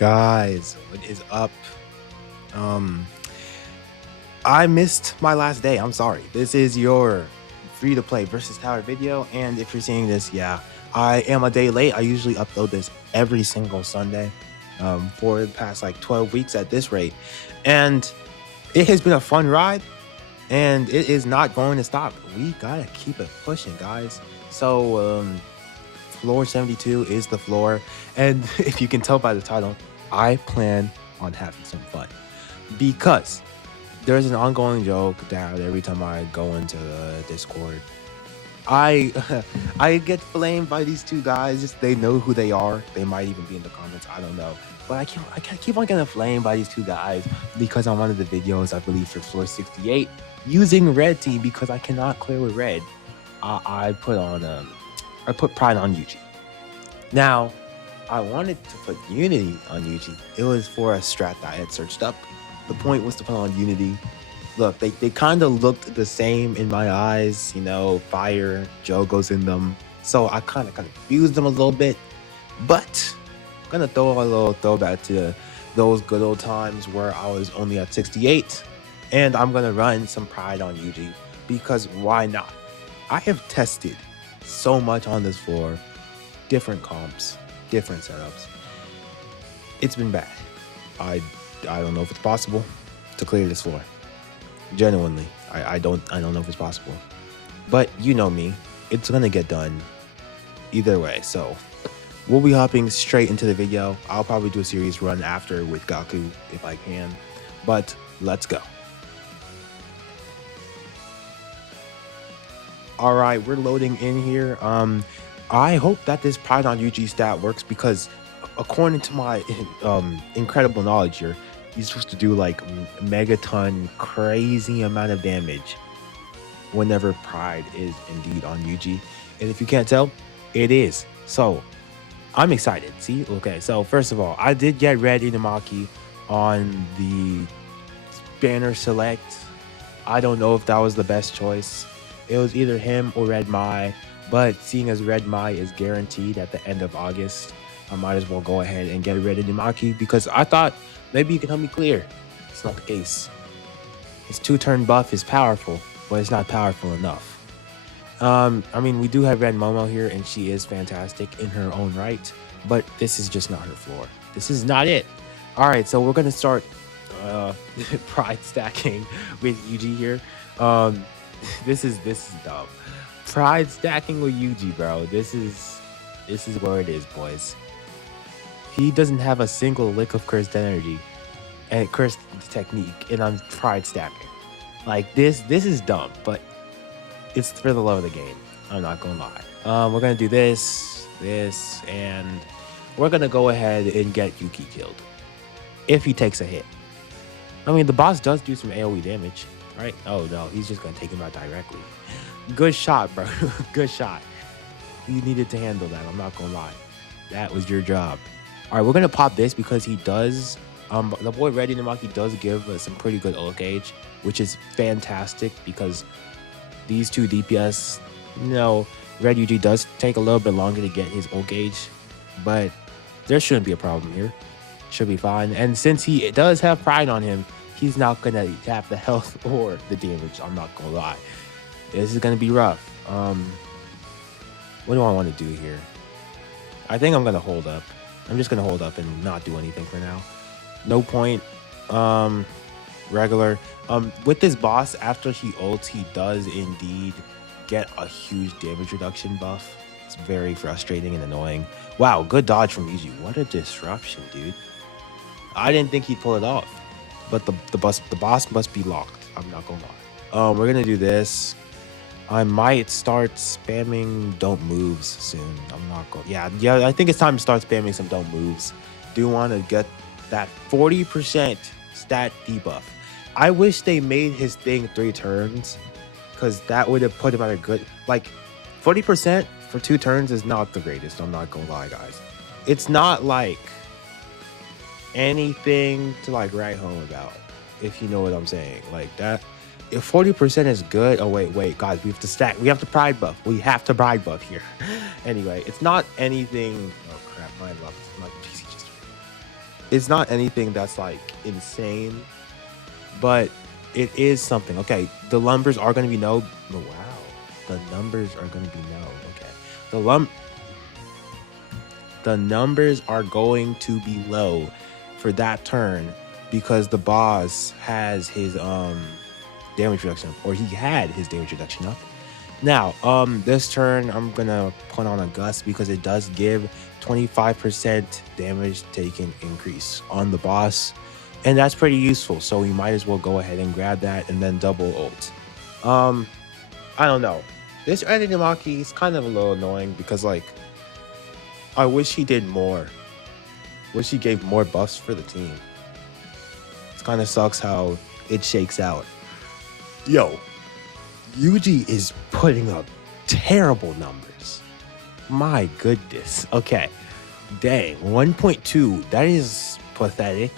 Guys, what is up? Um, I missed my last day. I'm sorry. This is your free to play versus tower video. And if you're seeing this, yeah, I am a day late. I usually upload this every single Sunday for the past like 12 weeks at this rate. And it has been a fun ride and it is not going to stop. We gotta keep it pushing, guys. So, floor 72 is the floor. And if you can tell by the title, I plan on having some fun because there's an ongoing joke that every time I go into the Discord, I I get flamed by these two guys. They know who they are. They might even be in the comments. I don't know. But I can't keep on getting flamed by these two guys because on one of the videos, I believe for floor 68, using red team because I cannot clear with red, I put pride on YUJI. Now, I wanted to put Unity on YUJI. It was for a strat that I had searched up. The point was to put on Unity. Look, they kind of looked the same in my eyes, you know, fire, Joe goes in them. So I kind of confused them a little bit. But I'm going to throw a little throwback to those good old times where I was only at 68. And I'm going to run some pride on YUJI because why not? I have tested so much on this floor, different comps, different setups. It's been bad. I don't know if it's possible to clear this floor. Genuinely, I don't know if it's possible. But you know me, it's gonna get done either way. So we'll be hopping straight into the video. I'll probably do a series run after with Gaku if I can. But let's go. All right, we're loading in here. I hope that this pride on YUJI stat works because according to my incredible knowledge here, he's supposed to do like megaton crazy amount of damage whenever pride is indeed on YUJI. And if you can't tell, it is. So I'm excited. See, okay, so first of all, I did get red Inumaki on the banner select. I don't know if that was the best choice. It was either him or Red Mai, but seeing as Red Mai is guaranteed at the end of August, I might as well go ahead and get rid of Inumaki because I thought maybe you can help me clear. It's not the case. His 2-turn buff is powerful, but it's not powerful enough. I mean, we do have Red Momo here, and she is fantastic in her own right, but this is just not her floor. This is not it. All right, so we're gonna start pride stacking with YUJI here. This is dumb. Pride stacking with YUJI, bro. This is where it is, boys. He doesn't have a single lick of cursed energy and cursed technique, and I'm pride stacking. Like this is dumb, but it's for the love of the game. I'm not gonna lie. We're gonna do this, and we're gonna go ahead and get Yuki killed if he takes a hit. I mean, the boss does do some AoE damage, right? Oh no, he's just gonna take him out directly. Good shot, bro. Good shot. You needed to handle that. I'm not gonna lie. That was your job. All right, we're gonna pop this because he does. The boy Red Inumaki does give some pretty good ult gauge, which is fantastic because these two DPS, you know, Red YUJI does take a little bit longer to get his ult gauge, but there shouldn't be a problem here. Should be fine. And since he does have pride on him, he's not gonna have the health or the damage. I'm not gonna lie. This is gonna be rough. What do I want to do here? I think I'm gonna hold up. I'm just gonna hold up and not do anything for now. No point. Regular. With this boss, after he ults, he does indeed get a huge damage reduction buff. It's very frustrating and annoying. Wow, good dodge from YUJI. What a disruption, dude. I didn't think he'd pull it off, but the boss must be locked. I'm not gonna lie. We're gonna do this. I might start spamming don't moves soon. I'm not going. Yeah. I think it's time to start spamming some don't moves. Do want to get that 40% stat debuff. I wish they made his thing 3 turns, because that would have put him at a good, like 40% for 2 turns is not the greatest. I'm not gonna lie, guys. It's not like anything to like write home about, if you know what I'm saying. Like that. If 40% is good, oh wait, guys, we have to stack. We have to pride buff. We have to pride buff here. Anyway, it's not anything. Oh crap, my PC just. It's not anything that's like insane, but it is something. Okay, the numbers are going to be no. Oh, wow, the numbers are going to be no. Okay, the the numbers are going to be low for that turn because the boss has his damage reduction up, or he had his damage reduction up. Now, this turn I'm gonna put on a gust because it does give 25% damage taken increase on the boss, and that's pretty useful. So we might as well go ahead and grab that and then double ult. Um, I don't know. This editing Maki is kind of a little annoying because like I wish he did more. Wish he gave more buffs for the team. It kind of sucks how it shakes out. Yo, YUJI is putting up terrible numbers. My goodness. Okay. Dang. 1.2. That is pathetic.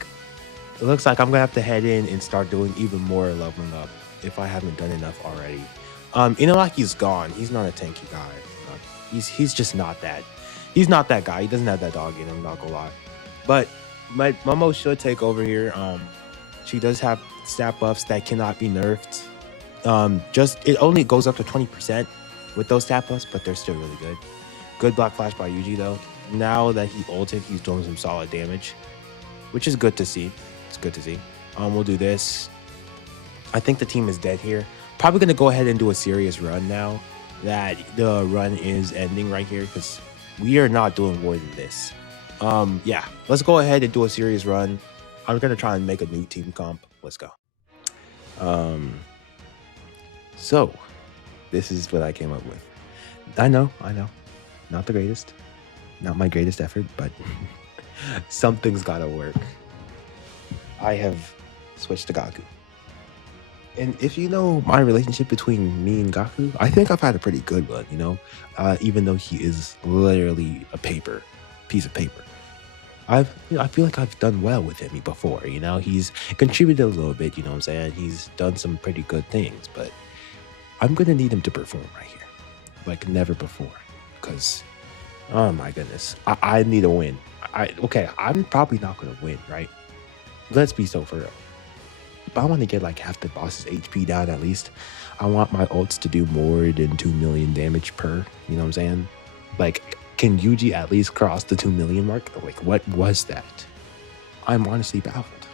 It looks like I'm going to have to head in and start doing even more leveling up if I haven't done enough already. Inawaki's gone. He's not a tanky guy. He's just not that. He's not that guy. He doesn't have that dog in him, not gonna lie. But my Momo should take over here. She does have stat buffs that cannot be nerfed. Just it only goes up to 20% with those stat buffs, but they're still really good. Good Black Flash by YUJI though. Now that he ulted, he's doing some solid damage, which is good to see. It's good to see. We'll do this. I think the team is dead here. Probably gonna go ahead and do a serious run now that the run is ending right here because we are not doing more than this. Yeah, let's go ahead and do a serious run. I'm gonna try and make a new team comp. Let's go. So this is what I came up with. I know, not the greatest, not my greatest effort, but something's gotta work. I have switched to Gaku. And if you know my relationship between me and Gaku, I think I've had a pretty good one, you know, even though he is literally a piece of paper. I feel like I've done well with him before, you know, he's contributed a little bit, you know what I'm saying? He's done some pretty good things, but I'm going to need him to perform right here, like never before, because, oh my goodness, I need a win. Okay, I'm probably not going to win, right? Let's be so for real. But I want to get like half the boss's HP down at least. I want my ults to do more than 2 million damage per, you know what I'm saying? Like, can YUJI at least cross the 2 million mark? Like, what was that? I'm honestly baffled.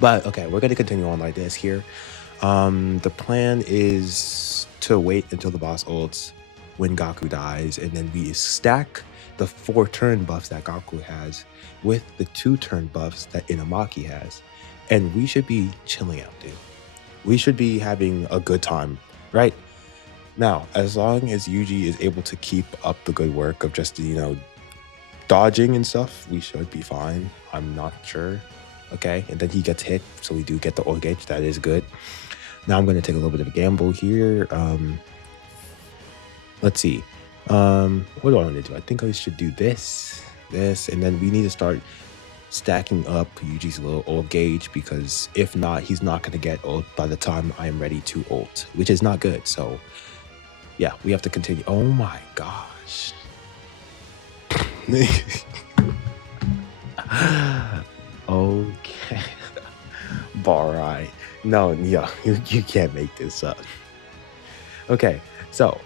But okay, we're going to continue on like this here. The plan is to wait until the boss ults when Gaku dies, and then we stack the 4 turn buffs that Gaku has with the 2 turn buffs that Inamaki has. And we should be chilling out, dude. We should be having a good time, right? Now, as long as YUJI is able to keep up the good work of just, you know, dodging and stuff, we should be fine. I'm not sure. Okay, and then he gets hit, so we do get the oil gauge. That is good. Now I'm going to take a little bit of a gamble here. Let's see. What do I want to do? I think I should do this, and then we need to start stacking up YUJI's little ult gauge, because if not, he's not going to get ult by the time I am ready to ult, which is not good. So yeah, we have to continue. Oh my gosh. Okay. Alright. No, yeah, you can't make this up. Okay, so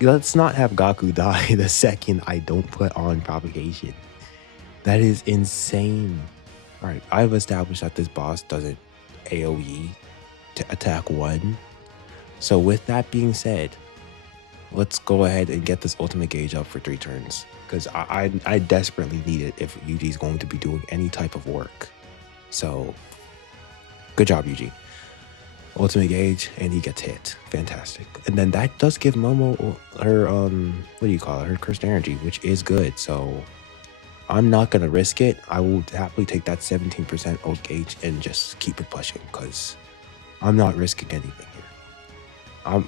let's not have Gaku die the second I don't put on propagation. That is insane. Alright, I've established that this boss doesn't AoE to attack 1. So with that being said, let's go ahead and get this ultimate gauge up for 3 turns. Because I desperately need it if YUJI is going to be doing any type of work. So, good job, YUJI. Ultimate gauge, and he gets hit. Fantastic. And then that does give Momo her, what do you call it? Her cursed energy, which is good. So, I'm not going to risk it. I will happily take that 17% ult gauge and just keep it pushing, because I'm not risking anything here. I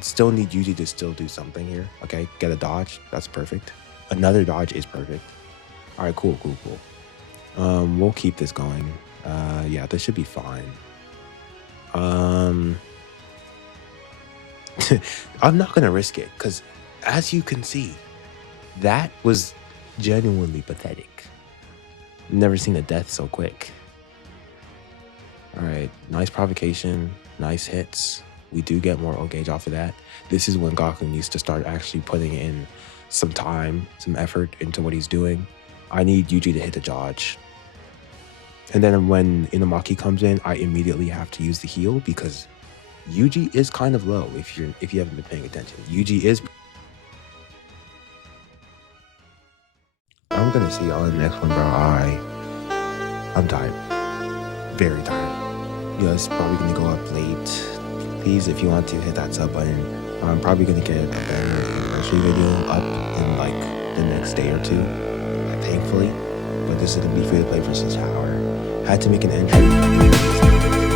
still need YUJI to still do something here. Okay, get a dodge. That's perfect. Another dodge is perfect. All right, cool. We'll keep this going. Yeah, this should be fine. I'm not gonna risk it, because as you can see, that was genuinely pathetic. Never seen a death so quick. All right, nice provocation, nice hits. We do get more O gauge off of that. This is when Gaku needs to start actually putting in some time, some effort into what he's doing. I need Yuji to hit the dodge. And then when Inumaki comes in, I immediately have to use the heal because Yuji is kind of low if you haven't been paying attention. Yuji is. I'm gonna see you on the next one, bro. I'm tired. Very tired. Yeah, it's probably gonna go up late. Please, if you want to, hit that sub button. I'm probably gonna get a better anniversary video up in like the next day or two, thankfully. But this is gonna be free to play versus Tower. Had to make an entry.